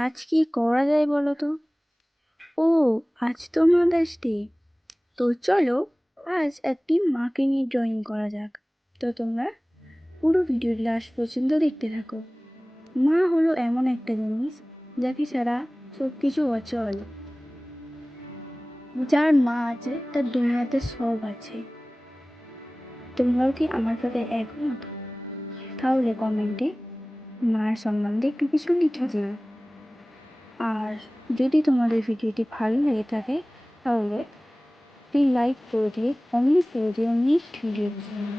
আজ কি করা যায় বলো তো? ও, আজ তো মাদার্স ডে। তো চলো আজ একটি মাকে নিয়ে ড্রয়িং করা যাক। তো তোমরা পুরো ভিডিওটি লাস্ট পর্যন্ত দেখতে থাকো। মা হলো এমন একটা জিনিস যাকে ছাড়া সব কিছু অচল। যার মা আছে তার দুনিয়াতে সব আছে। তোমরাও কি আমার সাথে একমত? তাহলে কমেন্টে মার সম্বন্ধে একটু কিছু লিখে দিও। আর যদি তোমাদের ভিডিওটি ভালো লেগে থাকে তাহলে লাইক করে দিয়ে কমেন্ট করে দিও নেক্সট ভিডিওর জন্য।